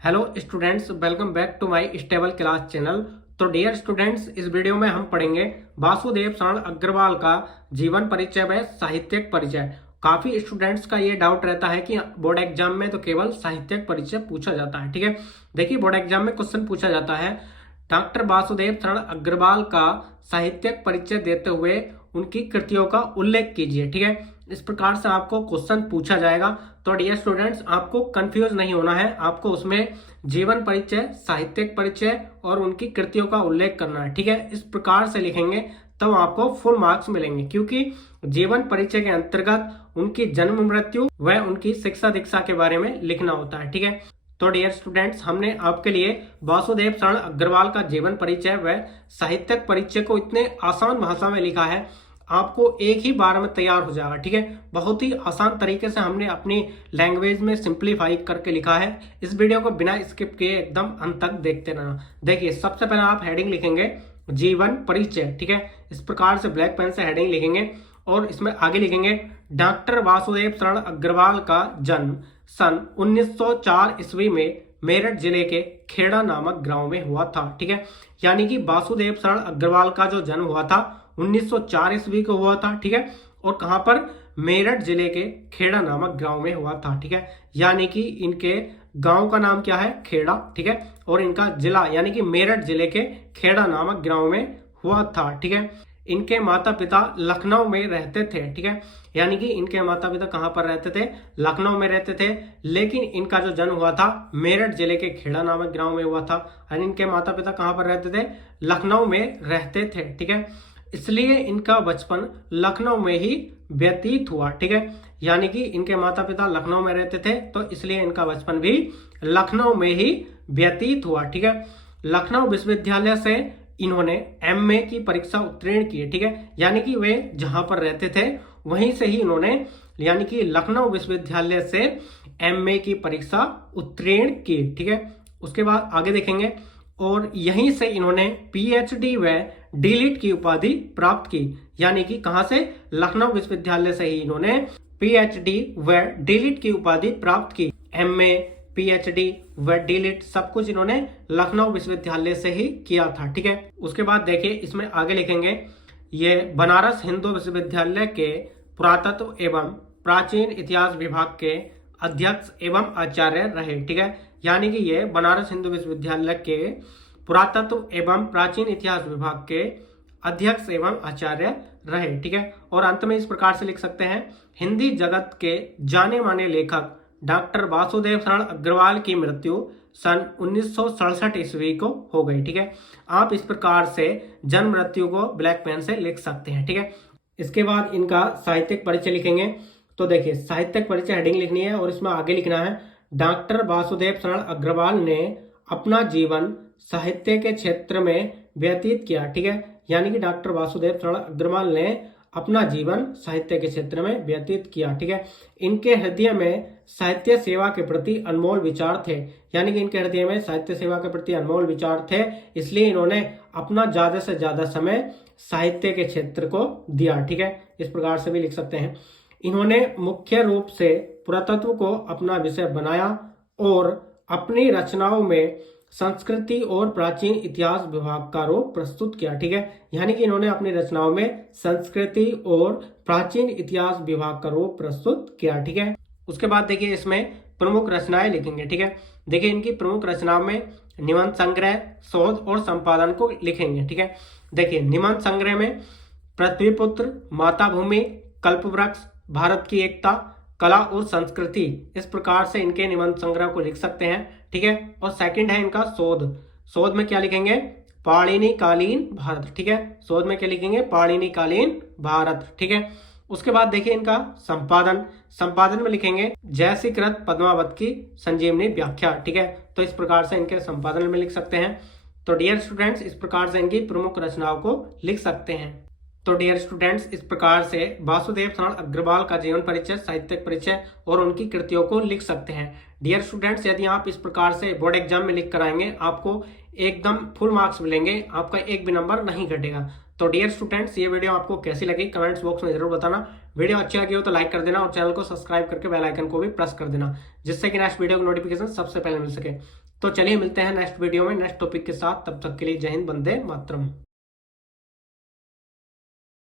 Hello students, welcome back to my stable class channel. तो dear students, इस video में हम पढ़ेंगे वासुदेव शरण अग्रवाल का जीवन परिचय व साहित्यिक परिचय। काफी स्टूडेंट्स का ये डाउट रहता है कि बोर्ड एग्जाम में तो केवल साहित्यिक परिचय पूछा जाता है। ठीक है, देखिए बोर्ड एग्जाम में क्वेश्चन पूछा जाता है डॉक्टर वासुदेव शरण अग्रवाल का साहित्यिक परिचय देते हुए उनकी कृतियों का उल्लेख कीजिए। ठीक है, इस प्रकार से आपको क्वेश्चन पूछा जाएगा। तो डियर स्टूडेंट्स, आपको कंफ्यूज नहीं होना है, आपको उसमें जीवन परिचय, साहित्यिक परिचय और उनकी कृतियों का उल्लेख करना है। ठीक है, इस प्रकार से लिखेंगे तब आपको फुल मार्क्स मिलेंगे, क्योंकि जीवन परिचय के अंतर्गत उनकी जन्म मृत्यु व उनकी शिक्षा दीक्षा के बारे में लिखना होता है। ठीक है, तो डियर स्टूडेंट्स, हमने आपके लिए वासुदेव शरण अग्रवाल का जीवन परिचय व साहित्यिक परिचय को इतने आसान भाषा में लिखा है, आपको एक ही बार में तैयार हो जाएगा। ठीक है, बहुत ही आसान तरीके से हमने अपनी लैंग्वेज में सिंप्लीफाई करके लिखा है। इस वीडियो को बिना स्किप किए एकदम अंत तक देखते रहना। देखिए, सबसे पहले आप हेडिंग लिखेंगे जीवन परिचय। ठीक है, इस प्रकार से ब्लैक पेन से हेडिंग लिखेंगे और इसमें आगे लिखेंगे डॉक्टर वासुदेव शरण अग्रवाल का जन्म सन 1904 ईस्वी में मेरठ जिले के खेड़ा नामक गांव में हुआ था। ठीक है, यानी कि वासुदेव शरण अग्रवाल का जो जन्म हुआ था 1904 ईस्वी को हुआ था। ठीक है, और कहां पर? मेरठ जिले के खेड़ा नामक गांव में हुआ था। ठीक है, यानी कि इनके गांव का नाम क्या है? खेड़ा। ठीक है, और इनका जिला यानी कि मेरठ जिले के खेड़ा नामक गांव में हुआ था। ठीक है, इनके माता पिता लखनऊ में रहते थे। ठीक है, यानी कि इनके माता पिता कहां पर रहते थे? लखनऊ में रहते थे, लेकिन इनका जो जन्म हुआ था मेरठ जिले के खेड़ा नामक गांव में हुआ था। और इनके माता पिता कहां पर रहते थे? लखनऊ में रहते थे। ठीक है, इसलिए इनका बचपन लखनऊ में ही व्यतीत हुआ। ठीक है, यानी कि इनके माता पिता लखनऊ में रहते थे, तो इसलिए इनका बचपन भी लखनऊ में ही व्यतीत हुआ। ठीक है, लखनऊ विश्वविद्यालय से इन्होंने एमए की परीक्षा उत्तीर्ण की है। ठीक है, यानी कि वे जहां पर रहते थे वहीं से ही इन्होंने यानी कि लखनऊ विश्वविद्यालय से एमए की परीक्षा उत्तीर्ण की। ठीक है, उसके बाद आगे देखेंगे और यहीं से इन्होंने पीएचडी व डीलिट की उपाधि प्राप्त की। यानी कि कहां से? लखनऊ विश्वविद्यालय से ही इन्होंने पीएचडी व डीलिट की उपाधि प्राप्त की। एमए, पीएचडी व डीलिट सब कुछ इन्होंने लखनऊ विश्वविद्यालय से ही किया था। ठीक है, उसके बाद देखिए इसमें आगे लिखेंगे ये बनारस हिंदू विश्वविद्यालय के पुरातत्व एवं प्राचीन इतिहास विभाग के अध्यक्ष एवं आचार्य रहे। ठीक है, यानी कि ये बनारस हिंदू विश्वविद्यालय के पुरातत्व एवं प्राचीन इतिहास विभाग के अध्यक्ष एवं आचार्य रहे। ठीक है, और अंत में इस प्रकार से लिख सकते हैं हिंदी जगत के जाने माने लेखक डॉक्टर वासुदेव शरण अग्रवाल की मृत्यु सन 1967 ईस्वी को हो गई। ठीक है, आप इस प्रकार से जन्म मृत्यु को ब्लैक पेन से लिख सकते हैं। ठीक है, इसके बाद इनका साहित्यिक परिचय लिखेंगे। तो देखिए, साहित्यिक परिचय हेडिंग लिखनी है और इसमें आगे लिखना है डॉक्टर वासुदेव शरण अग्रवाल ने अपना जीवन साहित्य के क्षेत्र में व्यतीत किया। ठीक है, यानी कि डॉक्टर वासुदेव शरण अग्रवाल ने अपना जीवन साहित्य के क्षेत्र में व्यतीत किया। ठीक है, इनके हृदय में साहित्य सेवा के प्रति अनमोल विचार थे। यानी कि इनके हृदय में साहित्य सेवा के प्रति अनमोल विचार थे, इसलिए इन्होंने अपना ज्यादा से ज्यादा समय साहित्य के क्षेत्र को दिया। ठीक है, इस प्रकार से भी लिख सकते हैं। इन्होंने मुख्य रूप से पुरातत्व को अपना विषय बनाया और अपनी रचनाओं में संस्कृति और प्राचीन इतिहास विभाग का रूप प्रस्तुत किया। ठीक है, यानी कि इन्होंने अपनी रचनाओं में संस्कृति और प्राचीन इतिहास विभाग का रूप प्रस्तुत किया। ठीक है, उसके बाद देखिए इसमें प्रमुख रचनाएं लिखेंगे। ठीक है, देखिए इनकी प्रमुख रचनाओं में निबंध संग्रह, शोध और संपादन को लिखेंगे। ठीक है, देखिए निबंध संग्रह में पृथ्वीपुत्र, माता भूमि, कल्पवृक्ष, भारत की एकता, कला और संस्कृति, इस प्रकार से इनके निबंध संग्रह को लिख सकते हैं। ठीक है, और सेकंड है इनका शोध। शोध में क्या लिखेंगे? पाणिनि कालीन भारत। ठीक है, शोध में क्या लिखेंगे? पाणिनि कालीन भारत। ठीक है, उसके बाद देखिए इनका संपादन। संपादन में लिखेंगे जयसीकृत पद्मावत की संजीवनी व्याख्या। ठीक है, तो इस प्रकार से इनके संपादन में लिख सकते हैं। तो डियर स्टूडेंट्स, इस प्रकार से इनकी प्रमुख रचनाओं को लिख सकते हैं। तो डियर स्टूडेंट्स, इस प्रकार से वासुदेव शरण अग्रवाल का जीवन परिचय, साहित्यिक परिचय और उनकी कृतियों को लिख सकते हैं। डियर स्टूडेंट्स, यदि आप इस प्रकार से बोर्ड एग्जाम में लिख कर आएंगे, आपको एकदम फुल मार्क्स मिलेंगे, आपका एक भी नंबर नहीं घटेगा। तो डियर स्टूडेंट्स, ये वीडियो आपको कैसी लगी कमेंट्स बॉक्स में जरूर बताना। वीडियो अच्छी लगी हो तो लाइक कर देना और चैनल को सब्सक्राइब करके बेल आइकन को भी प्रेस कर देना, जिससे कि नेक्स्ट वीडियो की नोटिफिकेशन सबसे पहले मिल सके। तो चलिए मिलते हैं नेक्स्ट वीडियो में नेक्स्ट टॉपिक के साथ। तब तक के लिए जय हिंद, वंदे मातरम।